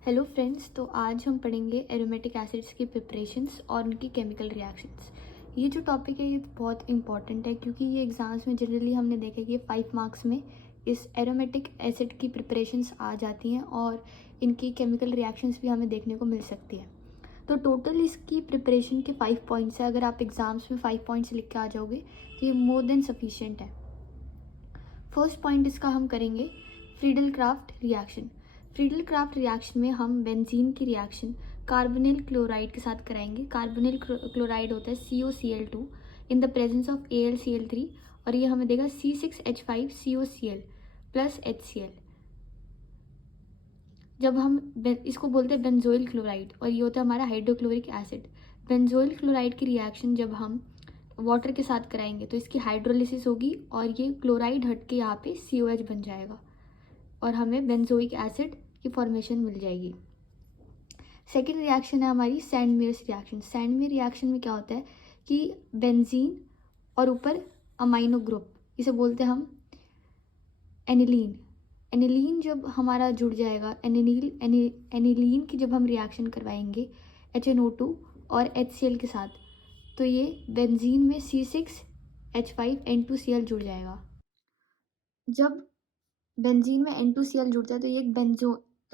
Hello friends, तो आज हम पढ़ेंगे एरोमेटिक एसिड्स की प्रिपरेशंस और उनकी केमिकल रिएक्शंस। ये जो टॉपिक है ये बहुत इंपॉर्टेंट है क्योंकि ये एग्ज़ाम्स में जनरली हमने देखा कि 5 मार्क्स में इस एरोमेटिक एसिड की प्रिपरेशंस आ जाती हैं और इनकी केमिकल रिएक्शंस भी हमें देखने को मिल सकती है। तो टोटल इसकी प्रिपरेशन के 5 पॉइंट्स है। अगर आप एग्ज़ाम्स में 5 पॉइंट्स लिख के आ जाओगे तो ये मोर देन सफिशिएंट है। फर्स्ट पॉइंट इसका हम करेंगे Friedel craft reaction. Friedel craft reaction में हम बेंजीन की रिएक्शन कार्बोनिल क्लोराइड के साथ कराएंगे। कार्बोनिल क्लोराइड होता है COCl2 in the presence of AlCl3 और ये हमें देगा C6H5COCl प्लस HCl। जब हम इसको बोलते हैं बेंजोइल क्लोराइड और ये होता है हमारा हाइड्रोक्लोरिक एसिड। बेंजोइल क्लोराइड की रिएक्शन जब हम वाटर के साथ कराएंगे तो इसकी हाइड्रोलिसिस होगी और ये क्लोराइड हट के यहाँ पे COH बन जाएगा और हमें बेंजोइक एसिड की फॉर्मेशन मिल जाएगी। सेकेंड रिएक्शन है हमारी सैंडमेयर्स रिएक्शन। सैंडमेयर रिएक्शन में क्या होता है कि बेंजीन और ऊपर अमाइनो ग्रुप, इसे बोलते हैं हम एनिलीन। एनिलीन जब हमारा जुड़ जाएगा, एनिलीन की जब हम रिएक्शन करवाएंगे HNO2 और HCl के साथ तो ये बेंजीन में C6H5N2Cl जुड़ जाएगा। जब बेंजीन में N2Cl जुड़ता है तो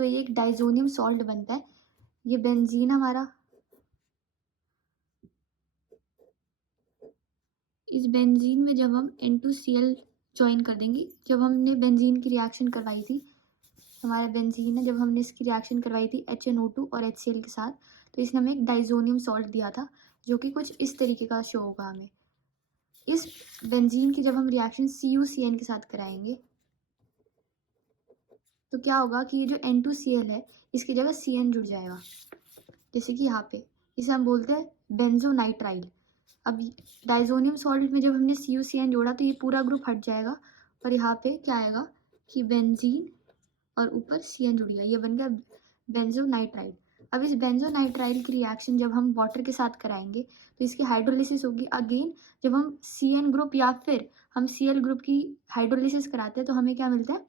ये एक डाइजोनियम सॉल्ट बनता है। ये बेंजीन हमारा, इस बेंजीन में जब हम N2Cl ज्वाइन कर देंगे, जब हमने बेंजीन की रिएक्शन करवाई थी, हमारा बेंजीन है, जब हमने इसकी रिएक्शन करवाई थी HNO2 और HCl के साथ तो इसने हमें एक डाइजोनियम सॉल्ट दिया था जो कि कुछ इस तरीके का शो होगा हमें। इस बेंजीन की जब हम रिएक्शन CuCN के साथ कराएंगे तो क्या होगा कि ये जो N2Cl है इसकी जगह CN जुड़ जाएगा, जैसे कि यहाँ पे इसे हम बोलते हैं बेंजोनाइट्राइल। अब डाइजोनियम सॉल्ट में जब हमने CuCN जोड़ा तो ये पूरा ग्रुप हट जाएगा और यहाँ पे क्या आएगा कि बेंजीन और ऊपर CN जुड़ गया, ये बन गया बेंजोनाइट्राइल। अब इस बेंजोनाइट्राइल की रिएक्शन जब हम वाटर के साथ कराएंगे तो इसकी हाइड्रोलिसिस होगी। अगेन जब हम CN ग्रुप या फिर हम Cl ग्रुप की हाइड्रोलिसिस कराते हैं तो हमें क्या मिलता है,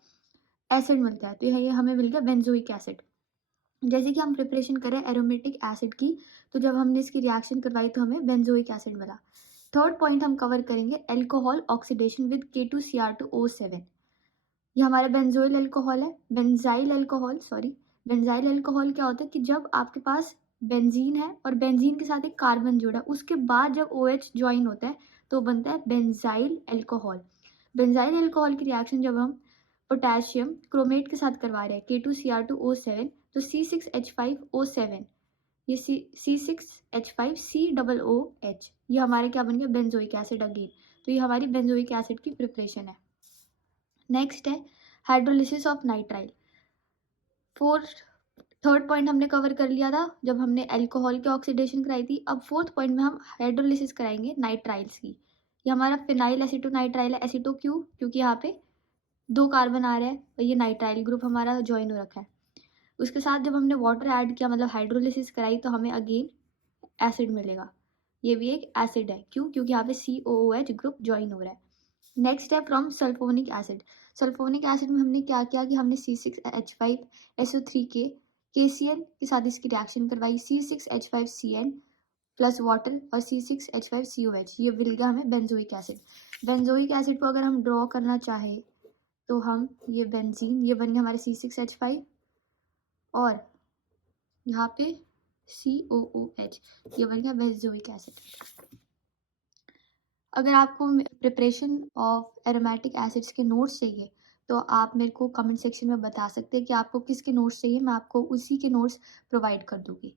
एसिड मिलता है। तो ये हमें मिल गया बेंजोइक एसिड। जैसे कि हम प्रिपरेशन करें एरोमेटिक एसिड की तो जब हमने इसकी रिएक्शन करवाई तो हमें बेंजोइक एसिड मिला। थर्ड पॉइंट हम कवर करेंगे एल्कोहल ऑक्सीडेशन विद K2Cr2O7। ये हमारा बेंजोइल अल्कोहल है, बेंजाइल अल्कोहल क्या होता है कि जब आपके पास बेंजीन है और बेंजीन के साथ एक कार्बन जुड़ा उसके बाद जब OH ज्वाइन होता है तो बनता है बेंजाइल अल्कोहल। बेंजाइल अल्कोहल की रिएक्शन जब हम पोटेशियम क्रोमेट के साथ करवा रहे हैं K2Cr2O7 तो C6H5O7, ये C6H5COOH, ये हमारे क्या बन गया बेंजोइक एसिड अगेन। तो ये हमारी बेंजोइक एसिड की प्रिपरेशन है। नेक्स्ट है hydrolysis of nitrile. Third point हमने कवर कर लिया था जब हमने अल्कोहल की ऑक्सीडेशन कराई थी। अब फोर्थ पॉइंट में हम हाइड्रोलिसिस कराएंगे नाइट्राइल्स की। ये हमारा फिनाइल एसिटोनाइट्राइल है, एसिटो क्यों, क्योंकि यहाँ पे 2 कार्बन आ रहे हैं और ये नाइट्राइल ग्रुप हमारा ज्वाइन हो रखा है। उसके साथ जब हमने वाटर ऐड किया मतलब हाइड्रोलिसिस कराई तो हमें अगेन एसिड मिलेगा। ये भी एक एसिड है, क्यों, क्योंकि यहाँ पे COOH ग्रुप ज्वाइन हो रहा है। नेक्स्ट है from sulphonic acid. Sulphonic acid में हमने क्या किया कि हमने C6H5SO3 के KCl के साथ इसकी रिएक्शन करवाई, C6H5CN प्लस वाटर और C6H5COH, ये मिल गया हमें बेंजोइक एसिड। बेंजोइक एसिड को अगर हम ड्रॉ करना चाहे तो हम ये बेंजीन, ये बन गया हमारे C6H5 और यहाँ पे COOH, ये बन गया बेंजोइक एसिड। अगर आपको प्रिपरेशन ऑफ एरोमेटिक एसिड्स के नोट्स चाहिए तो आप मेरे को कमेंट सेक्शन में बता सकते हैं कि आपको किसके नोट्स चाहिए, मैं आपको उसी के नोट्स प्रोवाइड कर दूँगी।